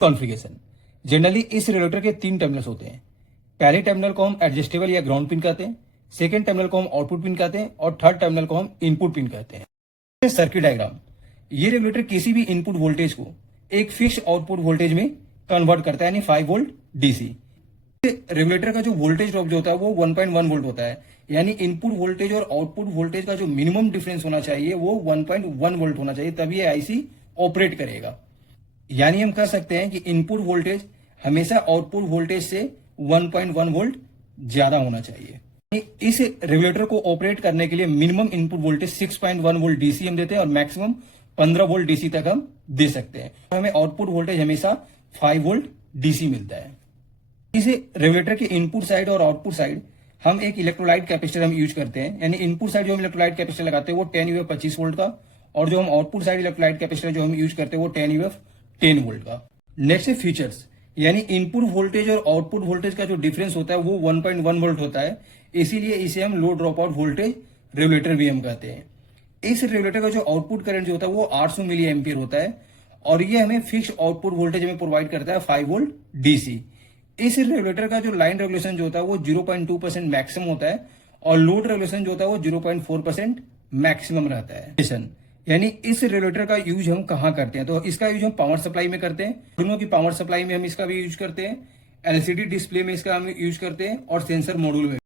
Configuration. Generally इस regulator के 3 terminals होते हैं। पहले टर्मिनल को हम एडजस्टेबल या ग्राउंड पिन कहते हैं, सेकेंड टर्मिनल को हम आउटपुट पिन कहते हैं और थर्ड टर्मिनल को हम इनपुट पिन कहते हैं। Circuit diagram. ये रेगुलेटर किसी भी इनपुट वोल्टेज को एक फिक्स आउटपुट वोल्टेज में कन्वर्ट करता है, यानी 5 वोल्ट डीसी। रेगुलेटर का जो वोल्टेज ड्रॉप जो होता है वो 1.1 वोल्ट होता है, यानी इनपुट वोल्टेज और आउटपुट वोल्टेज का जो मिनिमम डिफरेंस होना चाहिए वो 1.1 वोल्ट होना चाहिए, तभी ये आईसी ऑपरेट करेगा। यानी हम कह सकते हैं कि इनपुट वोल्टेज हमेशा आउटपुट वोल्टेज से 1.1 वोल्ट ज्यादा होना चाहिए। इस रेगुलेटर को ऑपरेट करने के लिए minimum input voltage 6.1 volt DC हम देते हैं और मैक्सिमम 15 वोल्ट डीसी तक हम दे सकते हैं। हमें आउटपुट वोल्टेज हमेशा 5 वोल्ट डीसी मिलता है। इस रेगुलेटर के इनपुट साइड और आउटपुट साइड हम एक इलेक्ट्रोलाइट कैपेसिटर हम यूज करते हैं, यानी इनपुट साइड जो हम इलेक्ट्रोलाइट कैपेसिटर लगाते हैं वो 10 यूएफ 25 वोल्ट का, और जो हम आउटपुट साइड इलेक्ट्रोलाइट कैपेसिटर जो हम यूज करते हैं वो 10 यूएफ 10 वोल्ट का। नेक्स्ट है फीचर्स, यानी इनपुट वोल्टेज और आउटपुट वोल्टेज का जो डिफरेंस होता है वो 1.1 वोल्ट होता है, इसीलिए इसे हम लो ड्रॉप आउट वोल्टेज रेगुलेटर भी हम कहते हैं। इस रेगुलेटर का जो आउटपुट करंट जो होता है वो 800 मिली एम्पियर होता है और ये हमें फिक्स आउटपुट वोल्टेज में प्रोवाइड करता है 5 वोल्ट डीसी। इस रेगुलेटर का जो लाइन रेगुलेशन जो होता है वो 0.2% मैक्सिमम होता है और लोड रेगुलेशन जो होता है वो 0.4% मैक्सिमम रहता है। यानी इस रेगुलेटर का यूज हम कहाँ करते हैं, तो इसका यूज हम पावर सप्लाई में करते हैं, दोनों की पावर सप्लाई में हम इसका भी यूज करते हैं, एलसीडी डिस्प्ले में इसका हम यूज करते हैं और सेंसर मॉड्यूल में।